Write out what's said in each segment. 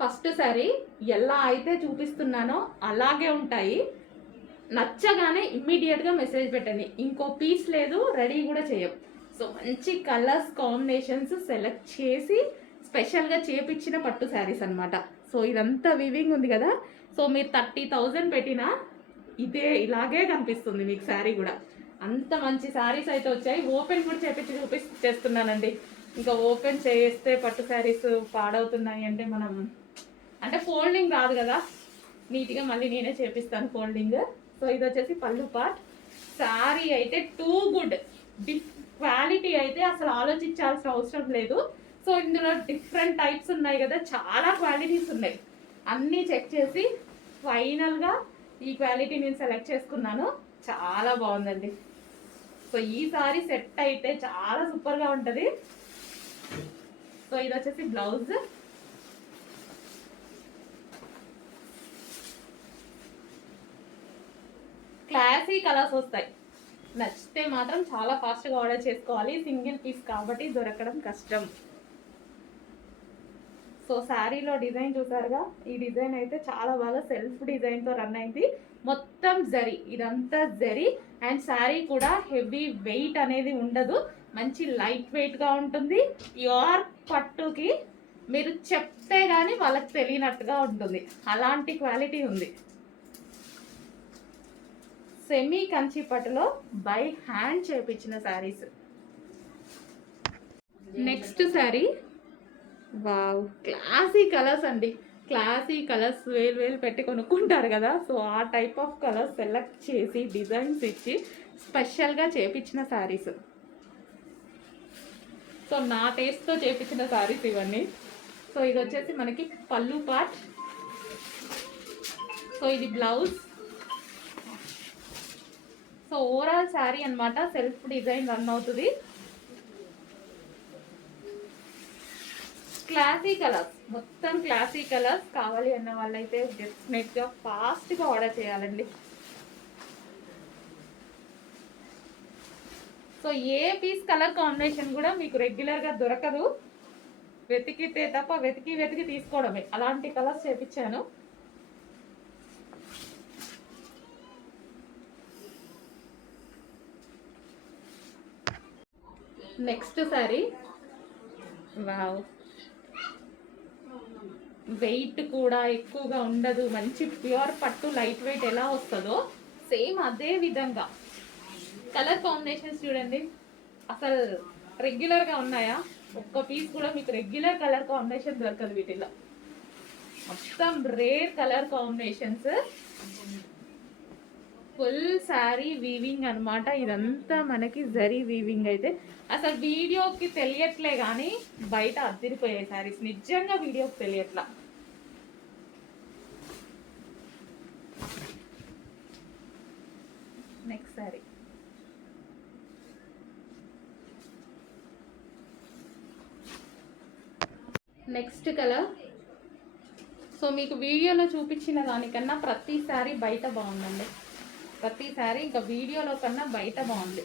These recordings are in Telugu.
ఫస్ట్ సారీ ఎలా అయితే చూపిస్తున్నానో అలాగే ఉంటాయి. నచ్చగానే ఇమ్మీడియట్గా మెసేజ్ పెట్టండి. ఇంకో పీస్ లేదు, రెడీ కూడా చేయం. సో మంచి కలర్స్ కాంబినేషన్స్ సెలెక్ట్ చేసి స్పెషల్గా చేపించిన పట్టు శారీస్ అనమాట. సో ఇదంతా వివింగ్ ఉంది కదా, సో మీరు 30,000 పెట్టినా ఇలాగే కనిపిస్తుంది మీకు శారీ కూడా. అంత మంచి శారీస్ అయితే వచ్చాయి. ఓపెన్ కూడా చేస్తున్నానండి. ఇంకా ఓపెన్ చేస్తే పట్టు శారీస్ పాడవుతున్నాయి అంటే మనం అంటే ఫోల్డింగ్ రాదు కదా, నీట్గా మళ్ళీ నేనే చేపిస్తాను ఫోల్డింగ్. సో ఇది వచ్చేసి పళ్ళు పార్ట్. శారీ అయితే టూ గుడ్, క్వాలిటీ అయితే అసలు ఆలోచించాల్సిన అవసరం లేదు. సో ఇందులో డిఫరెంట్ టైప్స్ ఉన్నాయి కదా, చాలా క్వాలిటీస్ ఉన్నాయి. అన్నీ చెక్ చేసి ఫైనల్గా ఈ క్వాలిటీ నేను సెలెక్ట్ చేసుకున్నాను. చాలా బాగుందండి. సో ఈ సారీ సెట్ అయితే చాలా సూపర్గా ఉంటుంది. సో ఇది వచ్చేసి బ్లౌజ్. క్లాసీ కలర్స్ వస్తాయి. నచ్చితే మాత్రం చాలా ఫాస్ట్గా ఆర్డర్ చేసుకోవాలి. సింగిల్ పీస్ కాబట్టి దొరకడం కష్టం. సో శారీలో డిజైన్ చూసారుగా, ఈ డిజైన్ అయితే చాలా బాగా సెల్ఫ్ డిజైన్తో రన్ అయింది. మొత్తం జరీ, ఇదంతా జరీ. అండ్ శారీ కూడా హెవీ వెయిట్ అనేది ఉండదు, మంచి లైట్ వెయిట్గా ఉంటుంది. ప్యూర్ పట్టుకి మీరు చెప్తే కానీ వాళ్ళకి తెలియనట్టుగా ఉంటుంది, అలాంటి క్వాలిటీ ఉంది. సెమీ కంచి పట్టులో బై హ్యాండ్ చేపించిన saris. Next sari, wow, classy colours అండి. క్లాసీ కలర్స్ వేలు పెట్టి కొనుక్కుంటారు కదా, సో ఆ టైప్ ఆఫ్ కలర్స్ సెలెక్ట్ చేసి డిజైన్స్ ఇచ్చి స్పెషల్గా చేపించిన శారీస్. సో నా టేస్ట్తో చేపించిన శారీస్ ఇవన్నీ. సో ఇది వచ్చేసి మనకి పళ్ళు పార్ట్. సో ఇది బ్లౌజ్. సో ఓవరాల్ శారీ అనమాట సెల్ఫ్ డిజైన్ రన్ అవుతుంది. క్లాసీ కలర్స్, మొత్తం క్లాసీ కలర్స్. కావాలి అన్న వాళ్ళైతే డెఫినెట్గా ఫాస్ట్గా ఆర్డర్ చేయాలండి. సో ఏ పీస్ కలర్ కాంబినేషన్ కూడా మీకు రెగ్యులర్గా దొరకదు, వెతికితే తప్ప వెతికి తీసుకోవడమే. అలాంటి కలర్స్ చేపించాను. నెక్స్ట్ శారీ, వావ్, వెయిట్ కూడా ఎక్కువగా ఉండదు, మంచి ప్యూర్ పట్టు లైట్ వెయిట్ ఎలా వస్తుందో సేమ్ అదే విధంగా. కలర్ కాంబినేషన్స్ చూడండి, అసలు రెగ్యులర్గా ఉన్నాయా? ఒక్క పీస్ కూడా మీకు రెగ్యులర్ కలర్ కాంబినేషన్ దొరకదు వీటిలో. మొత్తం rare colour combinations. Full sari weaving అనమాట. ఇదంతా మనకి జరీ వీవింగ్. అయితే అసలు వీడియోకి తెలియట్లే కానీ బయట అద్దరిపోయాయి శారీస్, నిజంగా వీడియోకి తెలియట్లా. Next sari, next colour. So మీకు వీడియోలో చూపించిన దానికన్నా ప్రతి శారీ బయట బాగుందండి. ప్రతి శారీ ఇంకా వీడియోలో కన్నా బయట బాగుంది.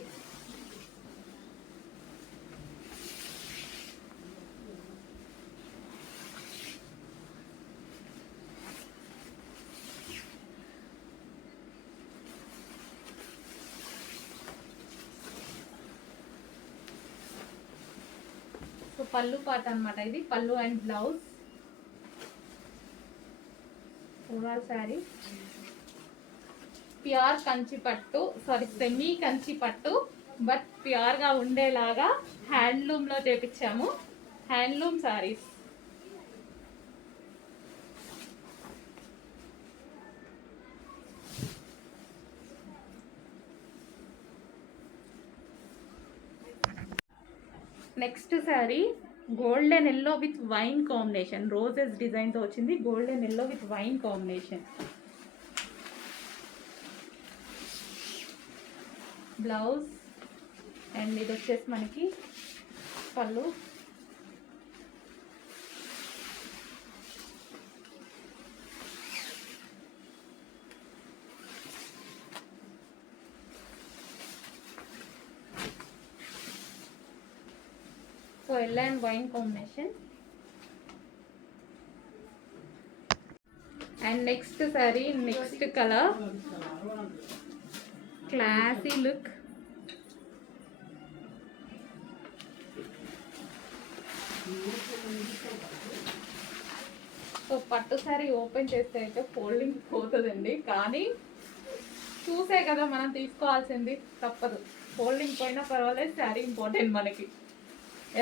సో పళ్ళు పాట అనమాట ఇది, పళ్ళు and blouse. Overall sari pure Kanchi పట్టు, సారీ సెమీ కంచి పట్టు, బట్ ప్యూర్గా ఉండేలాగా హ్యాండ్లూమ్లో చేపించాము. Handloom saris. Next sari golden yellow with wine combination, roses డిజైన్తో వచ్చింది. Golden yellow with wine combination. Blouse and ఇది వచ్చేసి మనకి పళ్ళు. So yellow and wine combination. And next sari, next colour classy look. So పట్టు సారీ ఓపెన్ చేస్తే అయితే ఫోల్డింగ్ పోతుందండి, కానీ చూసే కదా మనం తీసుకోవాల్సింది, తప్పదు. ఫోల్డింగ్ పోయినా పర్వాలేదు, శారీ ఇంపార్టెంట్ మనకి,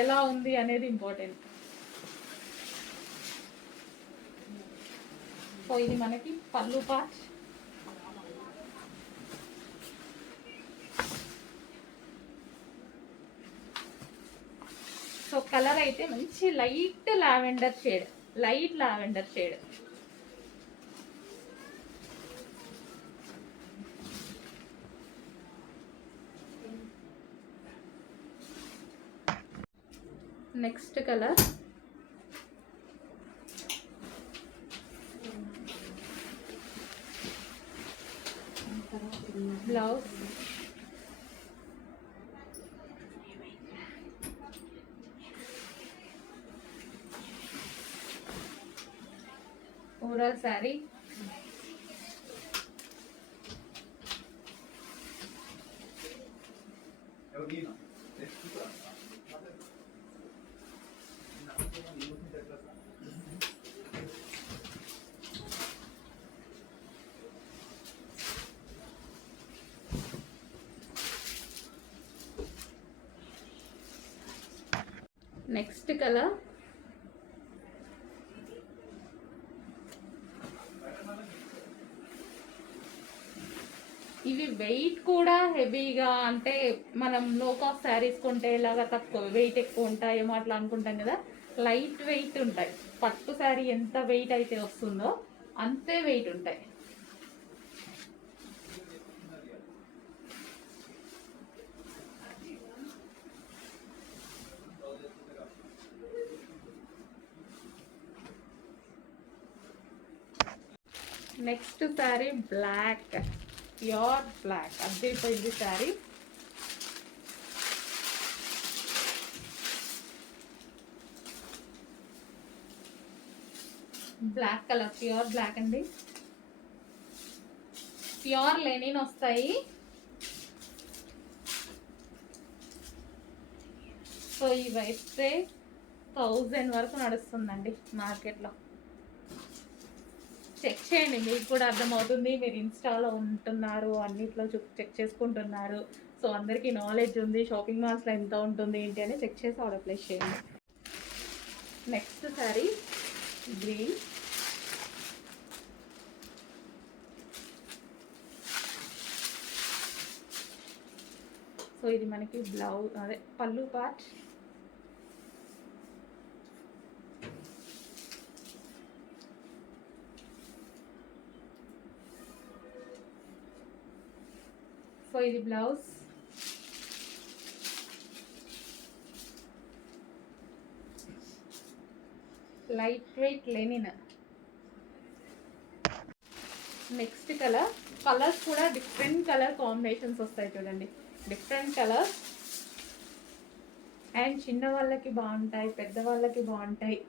ఎలా ఉంది అనేది ఇంపార్టెంట్. సో ఇది మనకి పళ్ళు పార్ట్. సో కలర్ అయితే మంచి light lavender shade, light lavender shade. Next colour blouse. Overall sari next colour ఇవి వెయిట్ కూడా హెవీగా, అంటే మనం లో కాస్ట్ శారీస్ కొంటే ఇలాగా తక్కువ వెయిట్ ఎక్కువ ఉంటాయేమో అట్లా అనుకుంటాం కదా, లైట్ వెయిట్ ఉంటాయి. పట్టు శారీ ఎంత వెయిట్ అయితే వస్తుందో అంతే వెయిట్ ఉంటాయి. Next sari black, pure black, అద్దరిపోయింది sari. Black colour, pure black అండి. ప్యూర్ లెనిన్ వస్తాయి. సో ఇవైతే 1000 వరకు నడుస్తుందండి మార్కెట్లో. చెక్ చేయండి, మీకు కూడా అర్థమవుతుంది. మీరు ఇన్స్టాలో ఉంటున్నారు, అన్నిట్లో చెక్ చేసుకుంటున్నారు. సో అందరికీ నాలెడ్జ్ ఉంది షాపింగ్ మాల్స్లో ఎంత ఉంటుంది ఏంటి అని చెక్ చేసి ఆర్డర్ ప్లేస్ చేయండి. Next sari green. సో ఇది మనకి బ్లౌజ్, అదే పళ్ళు పార్ట్. సో ఇది blouse. Light weight Lenin. Next colour, colours కూడా డిఫరెంట్ కలర్ కాంబినేషన్స్ వస్తాయి చూడండి, డిఫరెంట్ కలర్స్. అండ్ చిన్న వాళ్ళకి బాగుంటాయి, పెద్ద వాళ్ళకి బాగుంటాయి.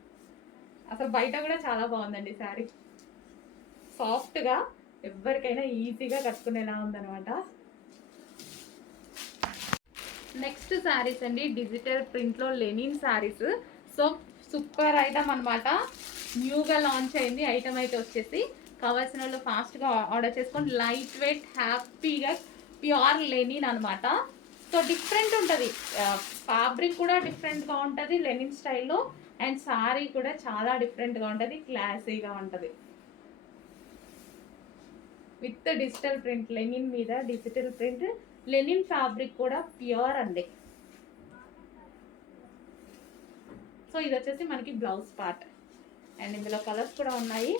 అసలు బయట కూడా చాలా బాగుందండి శారీ, సాఫ్ట్గా ఎవరికైనా ఈజీగా కట్టుకునేలా ఉందన్నమాట. నెక్స్ట్ శారీస్ అండి, డిజిటల్ ప్రింట్లో linen saris. So super item అనమాట, న్యూగా లాంచ్ అయింది ఐటమ్ అయితే వచ్చేసి. కావాల్సిన వాళ్ళు ఫాస్ట్గా ఆర్డర్ చేసుకోండి. లైట్ వెయిట్, హ్యాపీగా ప్యూర్ లెనిన్ అనమాట. సో డిఫరెంట్ ఉంటుంది, ఫ్యాబ్రిక్ కూడా డిఫరెంట్గా ఉంటుంది లెనిన్ స్టైల్లో. అండ్ శారీ కూడా చాలా డిఫరెంట్గా ఉంటుంది, క్లాసీగా ఉంటుంది. విత్ డిజిటల్ ప్రింట్, లెనిన్ మీద డిజిటల్ ప్రింట్, లెనిన్ ఫ్యాబ్రిక్ కూడా ప్యూర్ అండి. సో ఇది వచ్చేసి మనకి బ్లౌజ్ పార్ట్. అండ్ ఇందులో కలర్స్ కూడా ఉన్నాయి.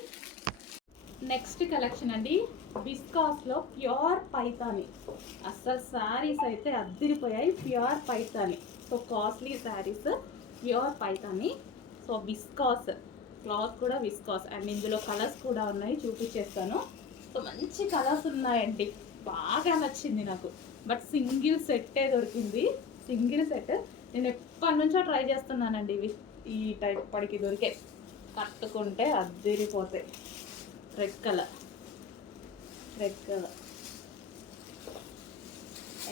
నెక్స్ట్ కలెక్షన్ అండి, విస్కాస్లో ప్యూర్ పైతాని. అసలు శారీస్ అయితే అద్దరిపోయాయి, pure Paithani. So costly saris, pure Paithani. So viscose cloth కూడా విస్కాస్. అండ్ ఇందులో కలర్స్ కూడా ఉన్నాయి, చూపించేస్తాను. సో మంచి కలర్స్ ఉన్నాయండి, బాగా నచ్చింది నాకు. బట్ సింగిల్ సెట్టే దొరికింది, సింగిల్ సెట్. నేను ఎప్పటి నుంచో ట్రై చేస్తున్నానండి ఇవి, ఈ టైప్ పడికి దొరికే, కట్టుకుంటే అద్దరిపోతాయి. రెడ్ కలర్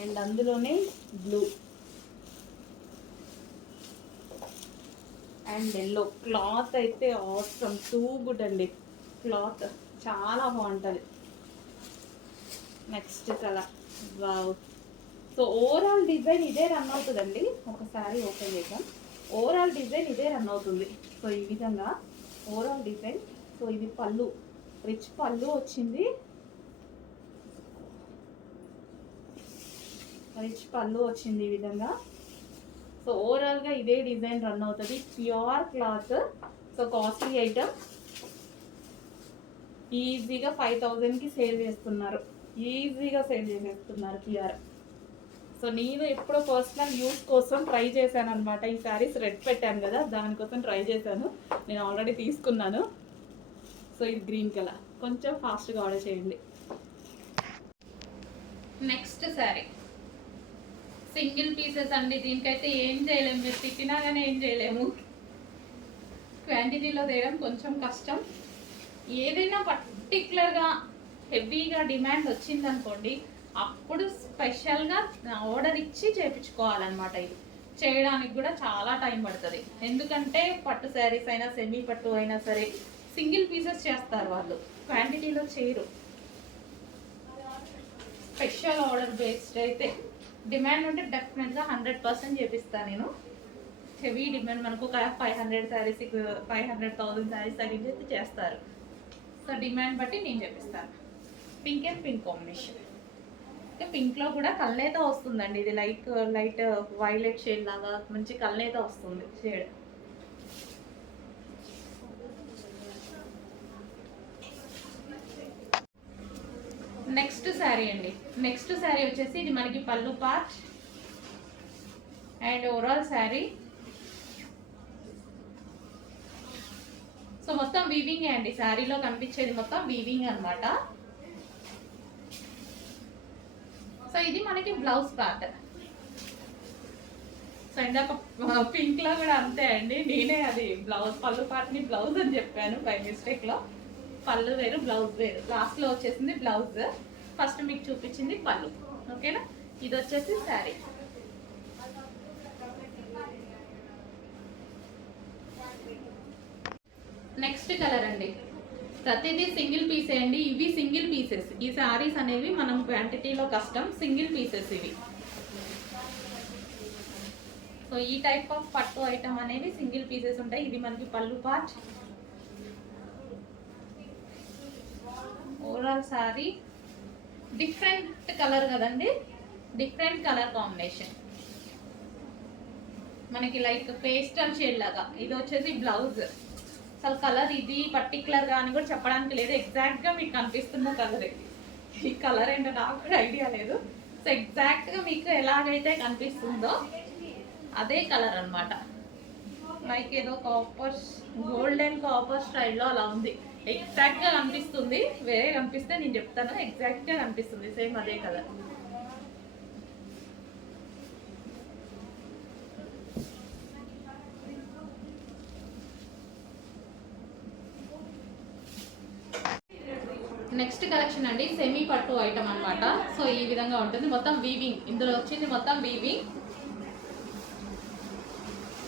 అండ్ అందులోనే బ్లూ అండ్ ఎల్లో. క్లాత్ అయితే ఆసమ్, టూ గుడ్ అండి. క్లాత్ చాలా బాగుంటుంది. Next colour wow. So overall design ఇదే రన్ అవుతుందండి. ఒకసారి ఓపెన్ చేద్దాం. ఓవరాల్ డిజైన్ ఇదే రన్ అవుతుంది. సో ఈ విధంగా ఓవరాల్ డిజైన్. సో ఇది పళ్ళు, రిచ్ పళ్ళు వచ్చింది. ఈ విధంగా. సో ఓవరాల్గా ఇదే డిజైన్ రన్ అవుతుంది. Pure cloth. So costly item. ఈజీగా 5000కి సేల్ చేస్తున్నారు. ప్యూర్. సో నేను ఎప్పుడో పర్సనల్ యూస్ కోసం ట్రై చేశాను అనమాట. ఈ శారీస్ రెడ్ పెట్టాను కదా, దానికోసం ట్రై చేశాను. నేను ఆల్రెడీ తీసుకున్నాను. సో ఇది గ్రీన్ కలర్. కొంచెం ఫాస్ట్గా ఆర్డర్ చేయండి. నెక్స్ట్ శారీ సింగిల్ పీసెస్ అండి. దీనికైతే ఏం చేయలేము, మీరు తిట్టినా కానీ ఏం చేయలేము. క్వాంటిటీలో తేయడం కొంచెం కష్టం. ఏదైనా పర్టికులర్గా హెవీగా డిమాండ్ వచ్చిందనుకోండి, అప్పుడు స్పెషల్గా ఆర్డర్ ఇచ్చి చేయించుకోవాలన్నమాట. ఇది చేయడానికి కూడా చాలా టైం పడుతుంది. ఎందుకంటే పట్టు శారీస్ అయినా సెమీ పట్టు అయినా సరే సింగిల్ పీసెస్ చేస్తారు వాళ్ళు, క్వాంటిటీలో చేయరు. స్పెషల్ ఆర్డర్ బేస్డ్ అయితే డిమాండ్ ఉంటే డెఫినెట్గా 100% చేపిస్తాను నేను. హెవీ డిమాండ్ మనకు ఒక 500 శారీస్ 500,000 శారీస్ తగ్గించి చేస్తారు. సో డిమాండ్ బట్టి నేను చేపిస్తాను. Pink and pink combination. పింక్లో కూడా కల్నేత వస్తుందండి. ఇది లైట్ వైలెట్ షేడ్ లాగా మంచి కల్నేత వస్తుంది షేడ్. నెక్స్ట్ శారీ అండి. నెక్స్ట్ శారీ వచ్చేసి ఇది మనకి పళ్ళు part and overall sari. So మొత్తం వీవింగ్ అండి. శారీలో కనిపించేది మొత్తం వీవింగ్ అనమాట. సో ఇది మనకి బ్లౌజ్ పార్ట్. సో ఇందాక పింక్ లో కూడా అంతే అండి. నేనే అది బ్లౌజ్ పళ్ళు పార్ట్ని బ్లౌజ్ అని చెప్పాను బై మిస్టేక్ లో. పళ్ళు వేరు, బ్లౌజ్ వేరు. లాస్ట్ లో వచ్చేసింది బ్లౌజ్, ఫస్ట్ మీకు చూపించింది పళ్ళు. ఓకేనా. ఇది వచ్చేసి శారీ. నెక్స్ట్ కలర్ అండి. ప్రతిదీ సింగిల్ పీసే అండి. ఇవి సింగిల్ పీసెస్. ఈ శారీస్ అనేవి మనం క్వాంటిటీలో కష్టం, సింగిల్ పీసెస్ ఇవి. సో ఈ టైప్ ఆఫ్ పట్టు ఐటమ్ అనేవి సింగిల్ పీసెస్ ఉంటాయి. ఇది మనకి పళ్ళు part. Overall sari different colour కదండి, డిఫరెంట్ కలర్ కాంబినేషన్. మనకి లైక్ పేస్టల్ షేడ్ లాగా. ఇది వచ్చేసి బ్లౌజ్. అసలు కలర్ ఇది పర్టికులర్గా అని కూడా చెప్పడానికి లేదు. ఎగ్జాక్ట్గా మీకు కనిపిస్తున్న కలర్. ఈ కలర్ ఏంటో నాకు కూడా ఐడియా లేదు. సో ఎగ్జాక్ట్గా మీకు ఎలాగైతే కనిపిస్తుందో అదే కలర్ అనమాట. లైక్ ఏదో కాపర్, గోల్డెన్ కాపర్ స్టైల్లో అలా ఉంది. ఎగ్జాక్ట్గా కనిపిస్తుంది. వేరే కనిపిస్తే నేను చెప్తాను. ఎగ్జాక్ట్గా కనిపిస్తుంది సేమ్ అదే కలర్. నెక్స్ట్ కలెక్షన్ అండి. సెమీ పట్టు ఐటమ్ అనమాట. సో ఈ విధంగా ఉంటుంది. మొత్తం వీవింగ్. ఇందులో వచ్చింది మొత్తం weaving.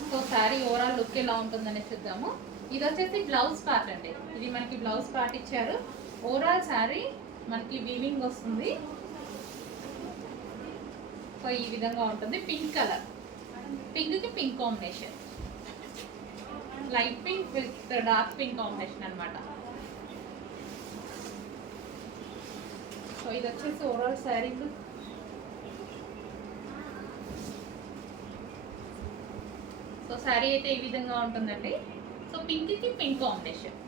So sari overall look ఎలా ఉంటుందని చూద్దాము. ఇది వచ్చేసి బ్లౌజ్ పార్ట్ అండి. ఇది మనకి బ్లౌజ్ పార్ట్ ఇచ్చారు. ఓవరాల్ శారీ మనకి వీవింగ్ వస్తుంది. సో ఈ విధంగా ఉంటుంది. పింక్ కలర్, పింక్కి pink combination, light pink with dark pink combination అనమాట. సో ఇది వచ్చేసి ఓవరాల్ శారీ. సో శారీ అయితే ఈ విధంగా ఉంటుందండి. సో పింక్కి పింక్ కాంబినేషన్.